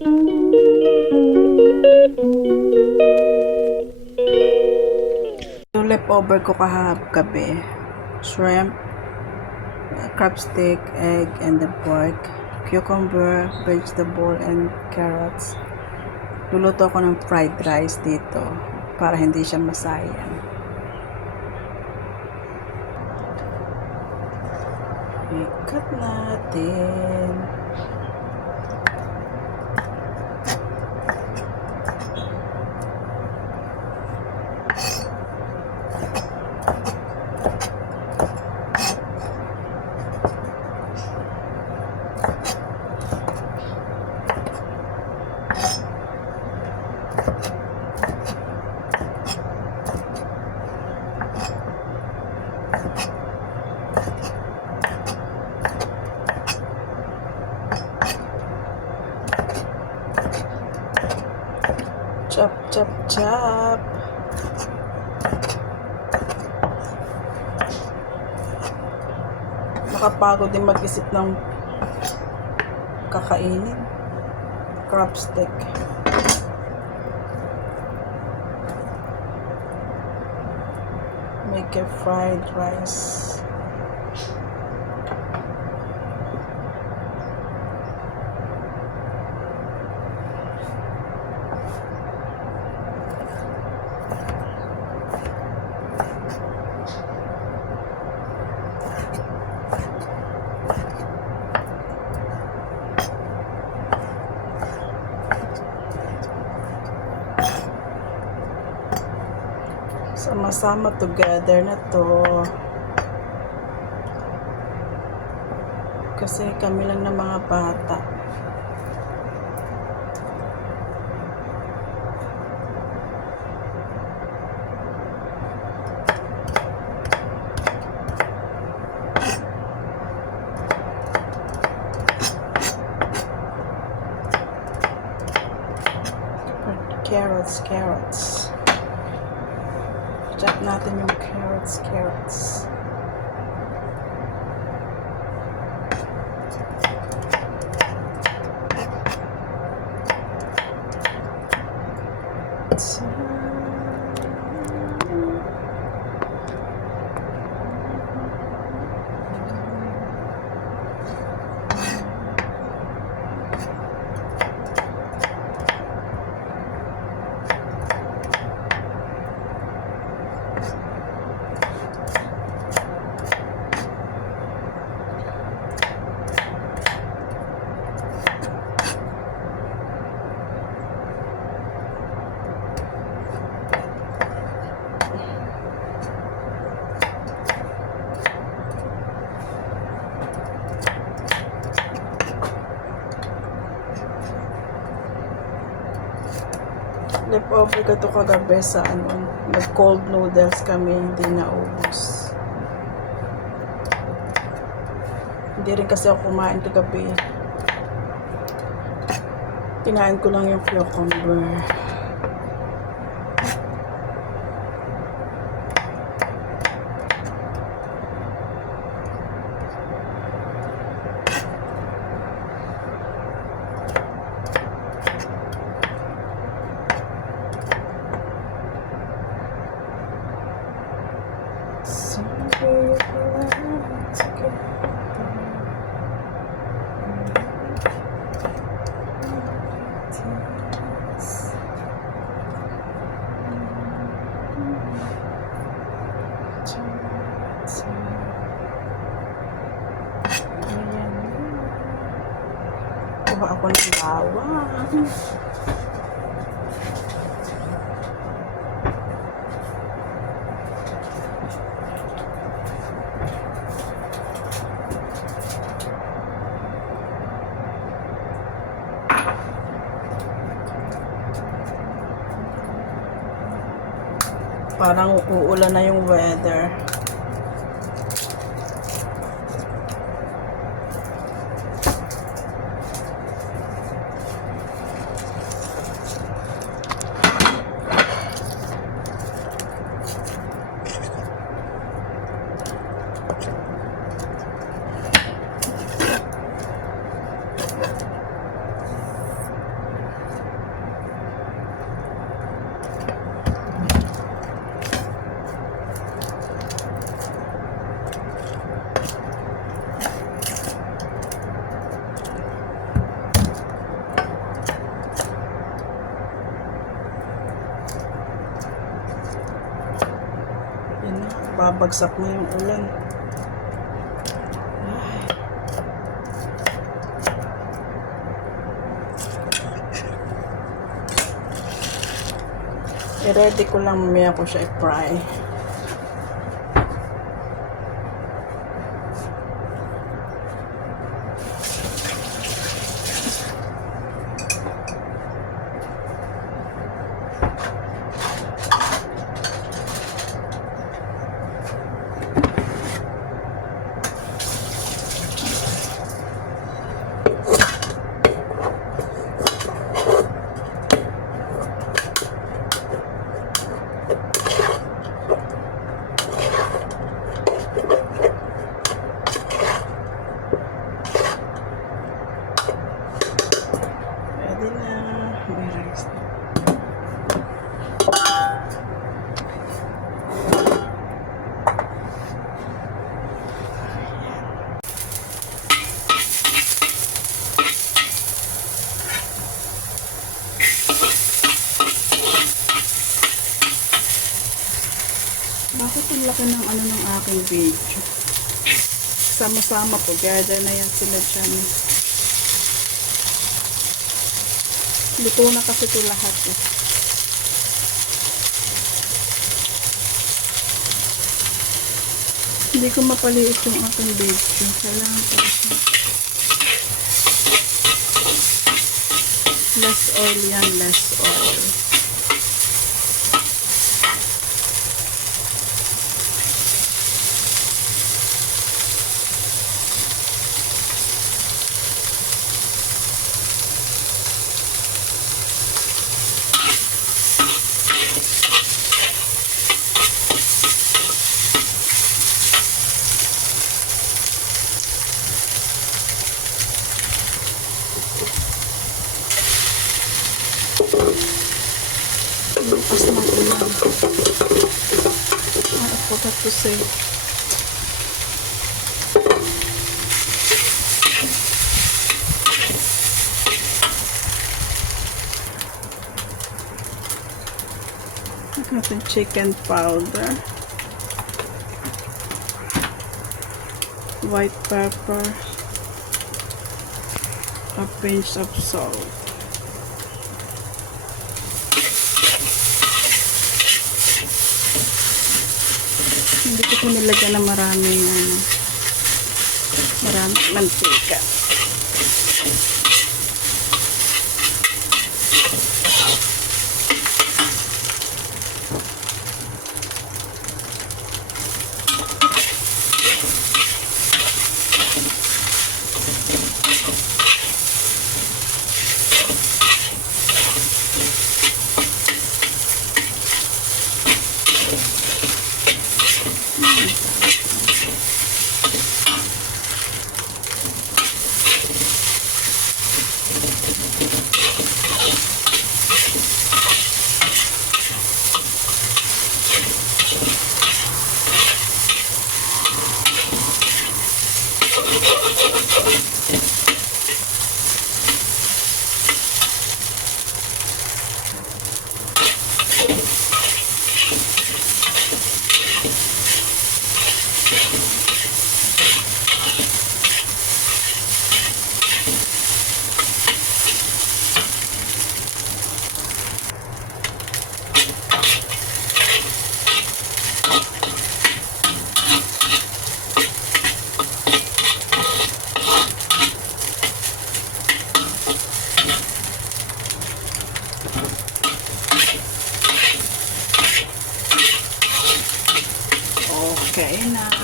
Yung leftover ko kahagabi, shrimp, crab stick, egg, and the pork, cucumber, vegetable, and carrots. Luluto ko ng fried rice dito para hindi siya masayang. Ikat natin. Chop, chop, chop. Nakapagod din mag-isip ng kakainin. Crab stick. Make a fried rice. Sama-sama together na to. Kasi kami lang ng mga bata. Carrots. Chop natin yung carrots. Leftover ko to kagabi sa nag-cold noodles kami, hindi naubos. Hindi rin kasi ako kumain kagabi. Kinain ko lang yung cucumber. Kuha ako ng bawang. Parang uulan na yung weather. bumabagsak na yung ulan. I-ready ko lang, mamaya ko siya i-fry. Ready na. May rice na. Bakit ang laki ng ano ng aking video? Sama-sama together na yan sila dyan. Luto na kasi ito lahat eh. Hindi ko mapaliit yung aking video. Kailangan ko siya. Less oil yan, less oil. Bukas ng ulan. I forgot to say. Natin chicken powder, white pepper, a pinch of salt. Hindi ko nilagyan na maraming mantika. Okay na.